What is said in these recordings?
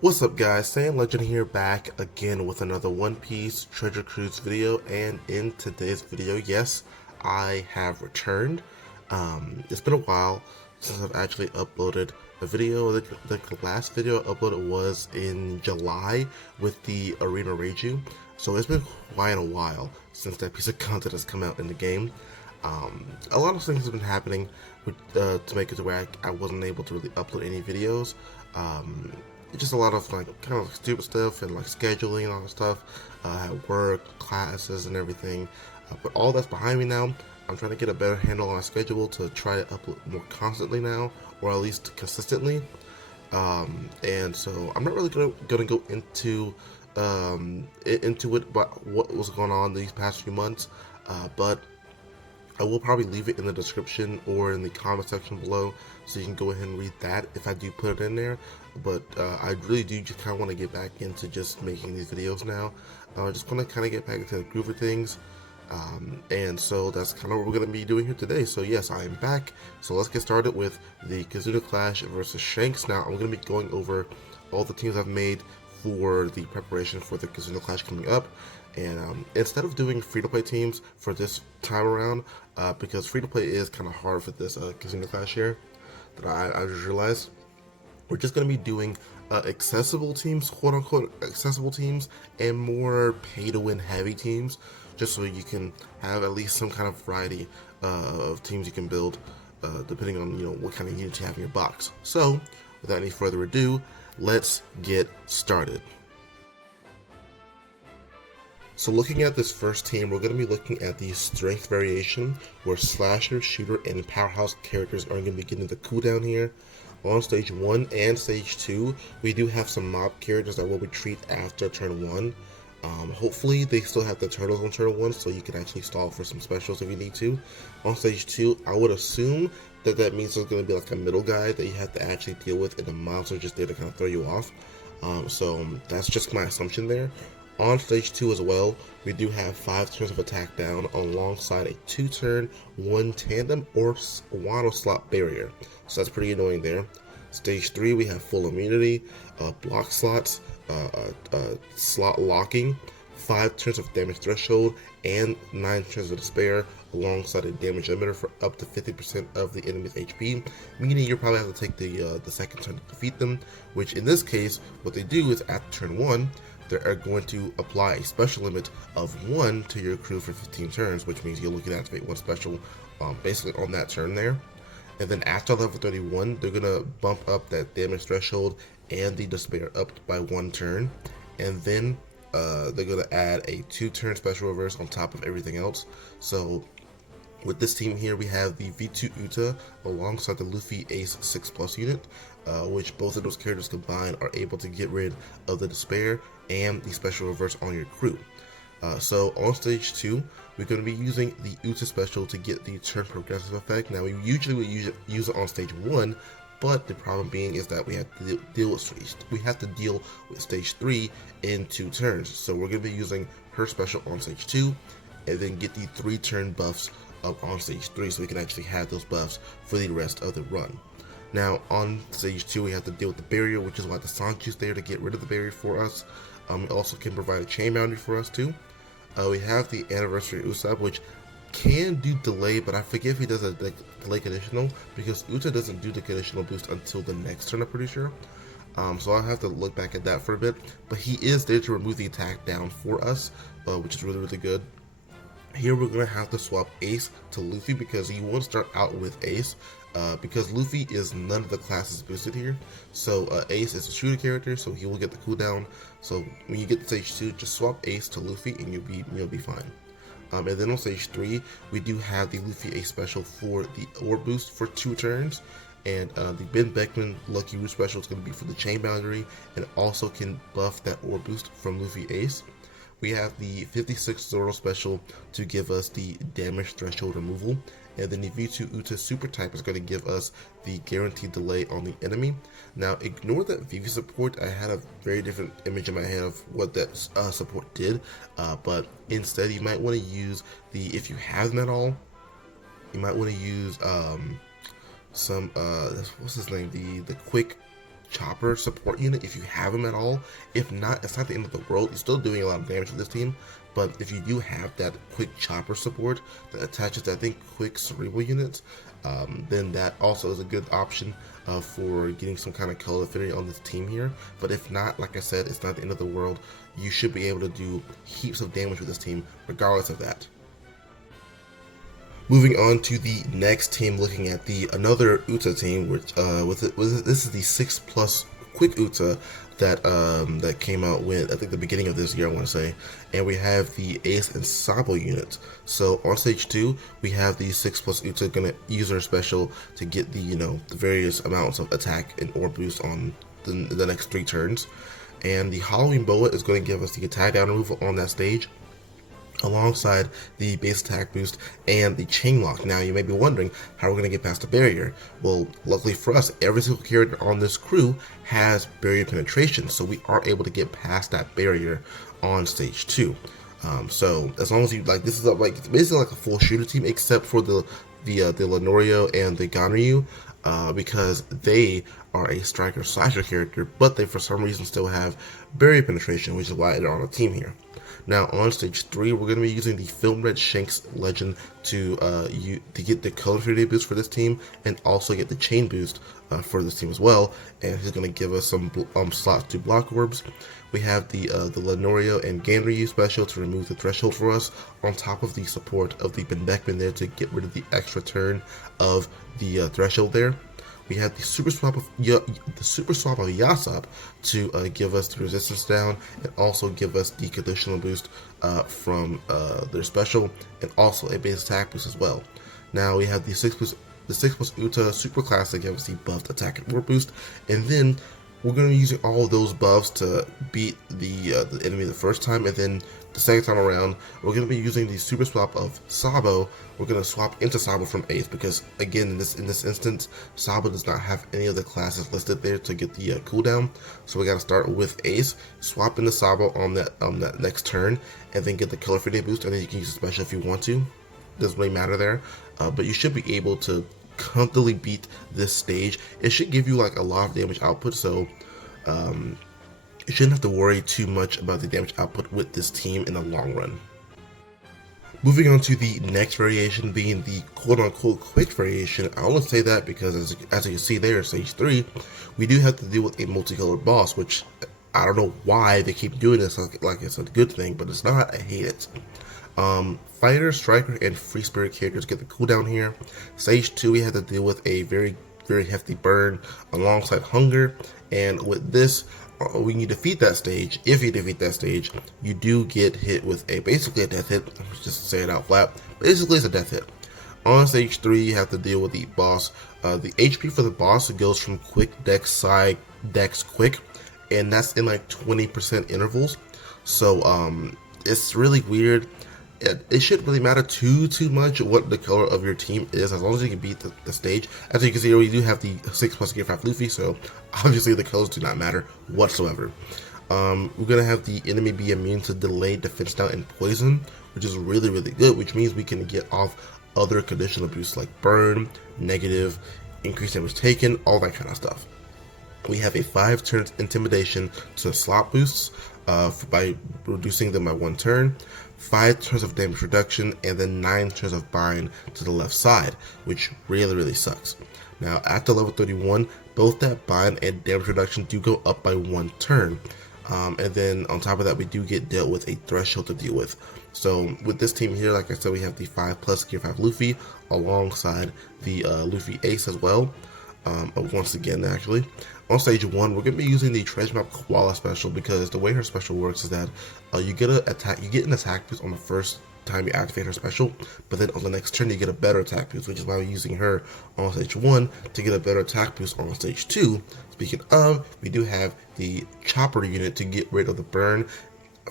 What's up guys, Sam Legend here, back again with another One Piece Treasure Cruise video. And in today's video, yes, I have returned. It's been a while since I've actually uploaded a video. The last video I uploaded was in July with the Arena Reiju, so it's been quite a while since that piece of content has come out in the game. A lot of things have been happening to make it to where I wasn't able to really upload any videos. Just a lot of like kind of stupid stuff and like scheduling and all that stuff, work, classes, and everything. But all that's behind me now. I'm trying to get a better handle on my schedule to try to upload more constantly now, or at least consistently. And so I'm not really gonna go into it, but what was going on these past few months. But I will probably leave it in the description or in the comment section below, so you can go ahead and read that if I do put it in there. But I really do just kind of want to get back into just making these videos now. I just want to kind of get back into the groove of things. And so that's kind of what we're going to be doing here today. So yes, I am back. So let's get started with the Kizuna Clash versus Shanks. Now I'm going to be going over all the teams I've made for the preparation for the Kizuna Clash coming up. And instead of doing free-to-play teams for this time around, because free-to-play is kind of hard for this Kizuna Clash here, that I just realized, we're just going to be doing accessible teams, quote-unquote accessible teams, and more pay-to-win heavy teams, just so you can have at least some kind of variety of teams you can build, depending on what kind of units you have in your box. So, without any further ado, let's get started. So looking at this first team, we're going to be looking at the strength variation, where slasher, shooter, and powerhouse characters are going to be getting the cooldown here. On stage 1 and stage 2, we do have some mob characters that will retreat after turn 1. Hopefully they still have the turtles on turn 1, so you can actually stall for some specials if you need to. On stage 2, I would assume that means there's going to be like a middle guy that you have to actually deal with, and the mobs are just there to kind of throw you off. So that's just my assumption there. On stage 2 as well, we do have 5 turns of attack down alongside a 2-turn, 1 tandem or Wano slot barrier. So that's pretty annoying there. Stage 3, we have full immunity, block slots, slot locking, 5 turns of damage threshold, and 9 turns of despair alongside a damage limiter for up to 50% of the enemy's HP, meaning you probably have to take the second turn to defeat them, which in this case, what they do is at turn 1, they are going to apply a special limit of 1 to your crew for 15 turns, which means you're looking to activate 1 special basically on that turn there. And then after level 31, they're going to bump up that damage threshold and the despair up by 1 turn. And then they're going to add a 2-turn special reverse on top of everything else. So with this team here, we have the V2 Uta alongside the Luffy Ace 6+ unit, which both of those characters combined are able to get rid of the despair and the special reverse on your crew. So on stage 2, we're going to be using the Uta special to get the turn progressive effect. Now we usually would use it on stage 1, but the problem being is that we have to deal with stage 3 in 2 turns. So we're going to be using her special on stage 2, and then get the 3-turn buffs up on stage 3, so we can actually have those buffs for the rest of the run. Now on stage 2, we have to deal with the barrier, which is why the Sanchu's there to get rid of the barrier for us. It also can provide a chain boundary for us too. We have the Anniversary Usopp, which can do delay, but I forget if he does a delay conditional, because Uta doesn't do the conditional boost until the next turn, I'm pretty sure. So I'll have to look back at that for a bit, but he is there to remove the attack down for us, which is really, really good. Here we're going to have to swap Ace to Luffy, because you want to start out with Ace, because Luffy is none of the classes boosted here. So Ace is a shooter character, so he will get the cooldown. So when you get to stage 2, just swap Ace to Luffy and you'll be fine. And then on stage 3, we do have the Luffy Ace special for the orb boost for 2 turns. And the Ben Beckman Lucky Root special is going to be for the chain boundary, and also can buff that orb boost from Luffy Ace. We have the 56 Zoro special to give us the damage threshold removal, and then the V2 Uta super type is going to give us the guaranteed delay on the enemy. Now ignore that VV support, I had a very different image in my head of what that support did, but instead you might want to use if you have them at all, you might want to use some what's his name, the quick chopper support unit if you have him at all. If not, it's not the end of the world. He's still doing a lot of damage with this team, but if you do have that quick chopper support that attaches to, I think, quick cerebral units, then that also is a good option for getting some kind of color affinity on this team here. But if not, like I said, it's not the end of the world. You should be able to do heaps of damage with this team regardless of that. Moving on to the next team, looking at another Uta team, which this is the 6+ quick Uta that came out with, I think, the beginning of this year, I want to say, and we have the Ace and Sabo units. So on stage 2, we have the 6+ Uta gonna use her special to get the various amounts of attack and orb boost on the next 3 turns, and the Halloween Boa is going to give us the attack down removal on that stage, alongside the base attack boost and the chain lock. Now you may be wondering how we're going to get past the barrier. Well, luckily for us, every single character on this crew has barrier penetration, so we are able to get past that barrier on stage 2. So as long as you this is it's basically like a full shooter team, except for the Lenorio and the Ganryu, because they are a striker slasher character, but they for some reason still have barrier penetration, which is why they're on a team here. Now on stage 3, we're going to be using the Film Red Shanks Legend to get the color affinity boost for this team, and also get the chain boost for this team as well. And he's going to give us some slots to block orbs. We have the Lenorio and Ganryu special to remove the threshold for us, on top of the support of the Bendekman there to get rid of the extra turn of the threshold there. We have the super swap of Yasop to give us the resistance down, and also give us the conditional boost from their special, and also a base attack boost as well. Now we have the 6+ Uta super class that gives us the buffed attack and warp boost, and then we're going to be using all of those buffs to beat the enemy the first time, and then the second time around, we're going to be using the super swap of Sabo. We're going to swap into Sabo from Ace, because again, in this instance, Sabo does not have any of the classes listed there to get the cooldown. So we got to start with Ace, swap into Sabo on that next turn, and then get the color affinity boost, and then you can use a special if you want to. Doesn't really matter there, but you should be able to comfortably beat this stage. It should give you like a lot of damage output, so you shouldn't have to worry too much about the damage output with this team in the long run. Moving on to the next variation, being the quote-unquote quick variation. I only say that because as you can see there in stage 3, we do have to deal with a multicolored boss, which I don't know why they keep doing this like it's a good thing, but it's not. I hate it. Fighter, striker, and free spirit characters get the cooldown here. Stage 2, we have to deal with a very hefty burn alongside hunger, and with this, when you defeat that stage, if you defeat that stage, you do get hit with basically a death hit. Let's just say it out flat. Basically, it's a death hit. On stage 3, you have to deal with the boss. The HP for the boss goes from quick, dex, side, dex, quick, and that's in like 20% intervals. So it's really weird. It shouldn't really matter too much what the color of your team is, as long as you can beat the stage. As you can see, we do have the 6+ Gear 5 Luffy, so obviously the colors do not matter whatsoever. We're going to have the enemy be immune to delayed defense down and poison, which is really good, which means we can get off other conditional boosts like burn, negative, increased damage taken, all that kind of stuff. We have a 5 turns intimidation to slot boosts by reducing them by 1 turn, 5 turns of damage reduction, and then 9 turns of bind to the left side, which really sucks. Now after level 31, both that bind and damage reduction do go up by 1 turn, and then on top of that, we do get dealt with a threshold to deal with. So with this team here, like I said, we have the 5+ Gear 5 Luffy alongside the Luffy Ace as well. Once again, actually, on stage 1, we're going to be using the Treasure Map Koala special, because the way her special works is that you get an attack boost on the first time you activate her special, but then on the next turn you get a better attack boost, which is why we're using her on stage 1 to get a better attack boost on stage 2. Speaking of, we do have the Chopper unit to get rid of the burn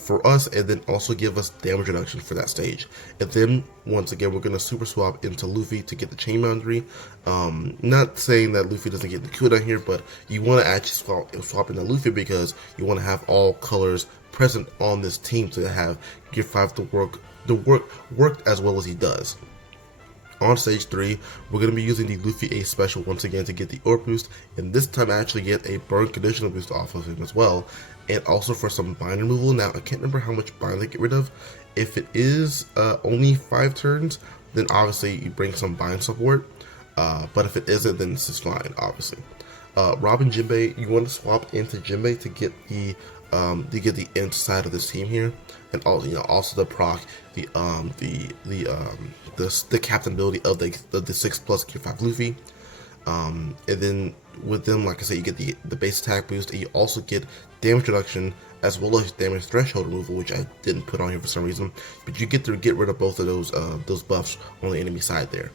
for us, and then also give us damage reduction for that stage. And then once again, we're going to super swap into Luffy to get the chain boundary. Not saying that Luffy doesn't get the cooldown here, but you want to actually swap into Luffy, because you want to have all colors present on this team to have Gear 5 to work as well as he does. On stage 3, we're going to be using the Luffy A special once again to get the orb boost, and this time I actually get a burn conditional boost off of him as well, and also for some bind removal. Now I can't remember how much bind they get rid of. If it is only 5 turns, then obviously you bring some bind support, but if it isn't, then this is fine, obviously. Robin Jinbei, you want to swap into Jinbei to get the inside of this team here, and also also to proc the captain ability of the 6+ Gear 5 Luffy. And then with them, like I said, you get the base attack boost, and you also get damage reduction as well as damage threshold removal, which I didn't put on here for some reason. But you get to get rid of both of those buffs on the enemy side there.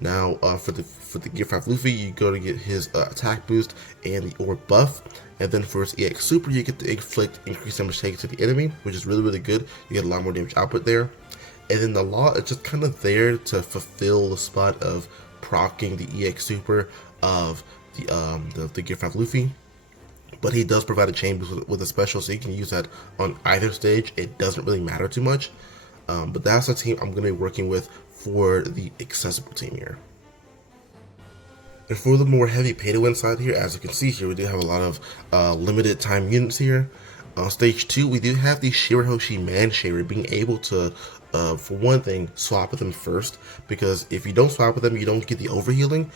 Now, for the Gear 5 Luffy, you go to get his attack boost and the orb buff, and then for his EX Super, you get to inflict increased damage taken to the enemy, which is really good. You get a lot more damage output there. And then the Law is just kind of there to fulfill the spot of proccing the EX Super of the Gear 5 Luffy. But he does provide a chain boost with a special, so you can use that on either stage. It doesn't really matter too much. But that's the team I'm going to be working with for the accessible team here. And for the more heavy pay-to-win side here, as you can see here, we do have a lot of limited time units here. On stage 2, we do have the Shirahoshi Man Shaver being able to, for one thing, swap with them first, because if you don't swap with them, you don't get the overhealing,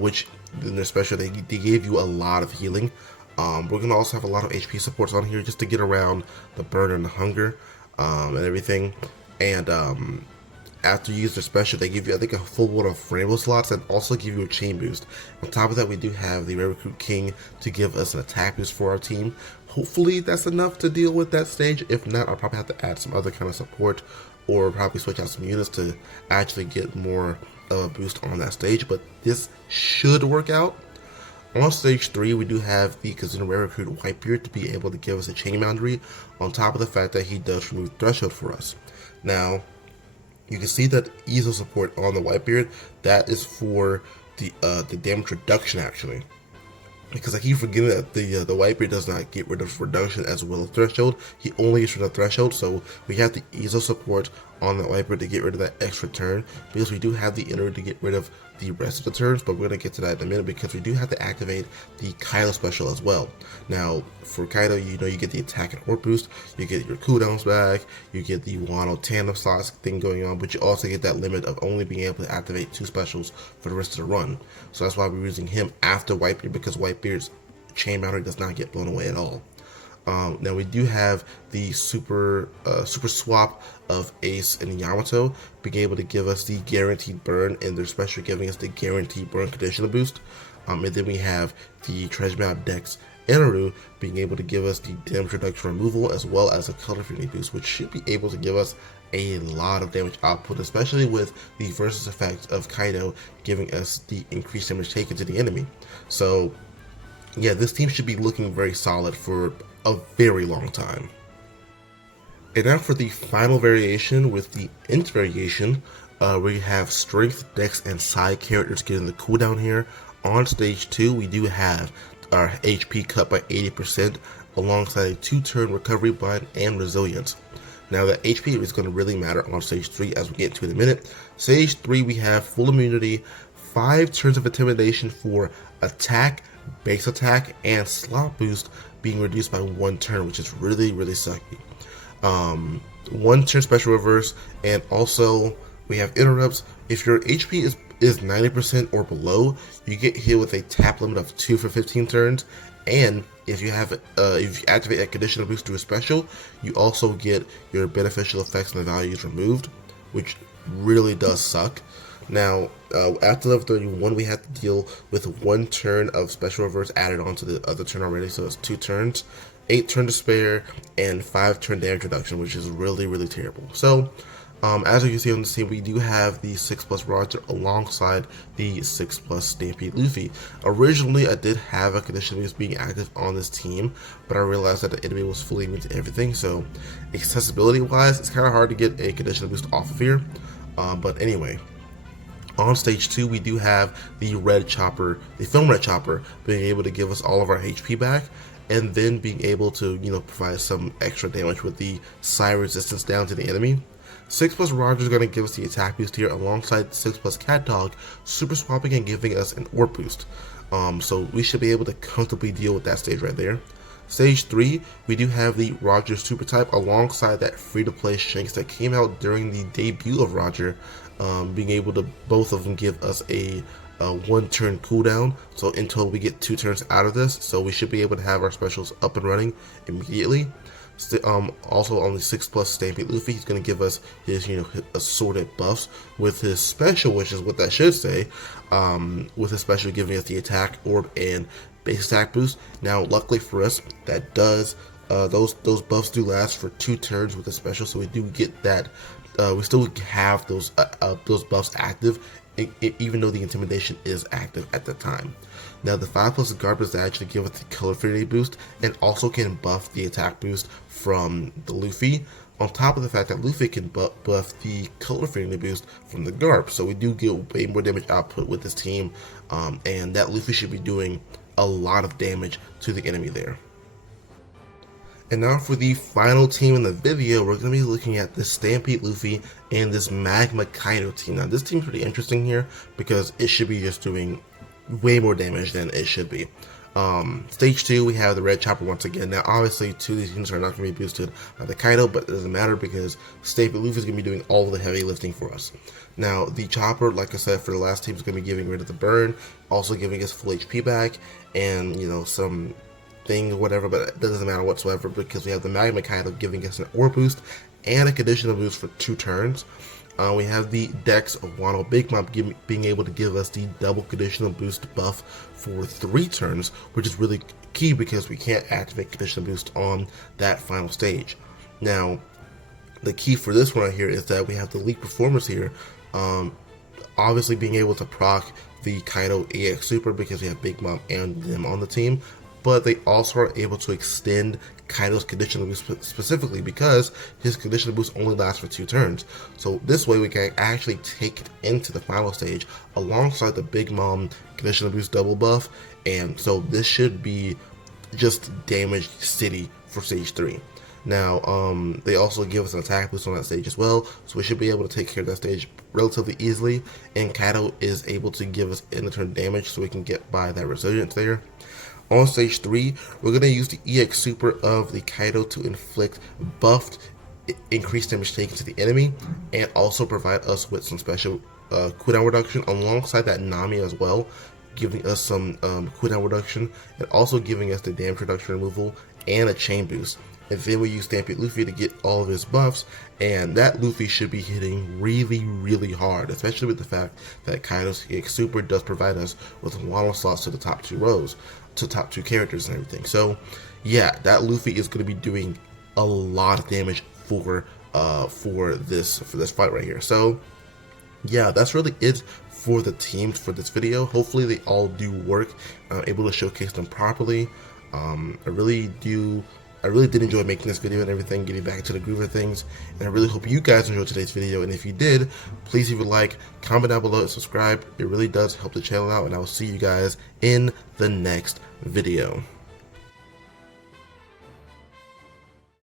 which in their special, they gave you a lot of healing. We're going to also have a lot of HP supports on here just to get around the burn and the hunger and everything. And after you use their special, they give you, I think, a full load of rainbow slots and also give you a chain boost. On top of that, we do have the Rare Recruit King to give us an attack boost for our team. Hopefully that's enough to deal with that stage. If not, I'll probably have to add some other kind of support or probably switch out some units to actually get more of a boost on that stage, but this should work out. On stage 3, we do have the Kizuna Rare Recruit Whitebeard to be able to give us a chain boundary, on top of the fact that he does remove threshold for us. Now, you can see that ESO support on the Whitebeard, that is for the damage reduction actually. Because I keep forgetting that the Whitebeard does not get rid of reduction as well as threshold. He only gets rid of threshold, so we have the ESO support on the Whitebeard to get rid of that extra turn, because we do have the inner to get rid of the rest of the turns, but we're going to get to that in a minute because we do have to activate the Kaido special as well. Now, for Kaido, you get the attack and orb boost, you get your cooldowns back, you get the Wano tandem slots thing going on, but you also get that limit of only being able to activate 2 specials for the rest of the run. So that's why we're using him after Whitebeard, because Whitebeard's chain boundary does not get blown away at all. Now we do have the super swap of Ace and Yamato being able to give us the guaranteed burn, and their special giving us the guaranteed burn conditional boost. And then we have the Treasure Map Dex Inaru being able to give us the damage reduction removal as well as a color affinity boost, which should be able to give us a lot of damage output, especially with the versus effect of Kaido giving us the increased damage taken to the enemy. So yeah, this team should be looking very solid for a very long time. And now for the final variation with the INT variation, we have Strength, Dex, and Side characters getting the cooldown here. On stage 2, we do have our HP cut by 80% alongside a 2-turn recovery bind and resilience. Now that HP is going to really matter on stage 3 as we get to in a minute. Stage 3, we have full immunity, 5 turns of intimidation for attack, base attack, and slot boost being reduced by 1 turn, which is really sucky. 1 turn special reverse, and also we have interrupts. If your HP is 90% or below, you get hit with a tap limit of 2 for 15 turns, and if you activate a conditional boost to a special, you also get your beneficial effects and the values removed, which really does suck. Now, after level 31, we have to deal with 1 turn of special reverse added onto the other turn already, so it's 2 turns, 8 turn to spare, and 5 turn damage reduction, which is really terrible. So, as you can see on the scene, we do have the 6+ Roger alongside the 6+ Stampede Luffy. Originally, I did have a condition boost being active on this team, but I realized that the enemy was fully immune to everything, so accessibility-wise, it's kind of hard to get a condition boost off of here. But anyway, on stage 2, we do have the Red Chopper, the Film Red Chopper, being able to give us all of our HP back, and then being able to, provide some extra damage with the psi resistance down to the enemy. 6+ Roger is going to give us the attack boost here alongside 6+ Cat Dog, super swapping and giving us an orb boost. So we should be able to comfortably deal with that stage right there. Stage 3, we do have the Roger super type alongside that free-to-play Shanks that came out during the debut of Roger, being able to both of them give us a 1-turn cooldown. So in total we get 2 turns out of this, so we should be able to have our specials up and running immediately. Also on the 6+ Stampede Luffy, he's going to give us his, his assorted buffs with his special, which is what that should say, with his special giving us the attack, orb, and base attack boost. Now, luckily for us, that does those buffs do last for 2 turns with the special, so we do get that. We still have those buffs active, even though the intimidation is active at the time. Now the 5+ Garbage actually give us the color affinity boost and also can buff the attack boost from the Luffy, on top of the fact that Luffy can buff the color affinity boost from the Garb. So we do get way more damage output with this team, and that Luffy should be doing a lot of damage to the enemy there. And now for the final team in the video, we're going to be looking at this Stampede Luffy and this Magma Kaido team. Now this team's pretty interesting here because it should be just doing way more damage than it should be. Stage 2, we have the Red Chopper once again. Now obviously 2 of these units are not going to be boosted by the Kaido, but it doesn't matter because Stampede Luffy is going to be doing all of the heavy lifting for us. Now the Chopper, like I said, for the last team is going to be giving rid of the burn, also giving us full HP back, and some thing or whatever, but it doesn't matter whatsoever because we have the Magma Kaido giving us an orb boost and a conditional boost for 2 turns. We have the Dex of Wano Big Mom being able to give us the double conditional boost buff for 3 turns, which is really key because we can't activate conditional boost on that final stage. Now, the key for this one right here is that we have the Elite Performers here, obviously being able to proc the Kaido EX Super because we have Big Mom and them on the team, but they also are able to extend Kaido's conditional boost specifically because his conditional boost only lasts for 2 turns. So this way we can actually take it into the final stage alongside the Big Mom conditional boost double buff, and so this should be just damage city for stage 3. Now they also give us an attack boost on that stage as well, so we should be able to take care of that stage relatively easily, and Kaido is able to give us end of turn damage so we can get by that resilience there. On stage 3, we're going to use the EX Super of the Kaido to inflict buffed increased damage taken to the enemy, and also provide us with some special cooldown reduction alongside that Nami as well, giving us some cooldown reduction, and also giving us the damage reduction removal and a chain boost. And then we use Stampede Luffy to get all of his buffs, and that Luffy should be hitting really hard, especially with the fact that Kaido's EX Super does provide us with Wano slots to the top 2 rows, to top 2 characters and everything. So yeah, that Luffy is going to be doing a lot of damage for this fight right here. So yeah, that's really it for the teams for this video. Hopefully they all do work. I'm able to showcase them properly. I really did enjoy making this video and everything, getting back to the groove of things, and I really hope you guys enjoyed today's video. And if you did, please leave a like, comment down below, and subscribe. It really does help the channel out, and I will see you guys in the next video.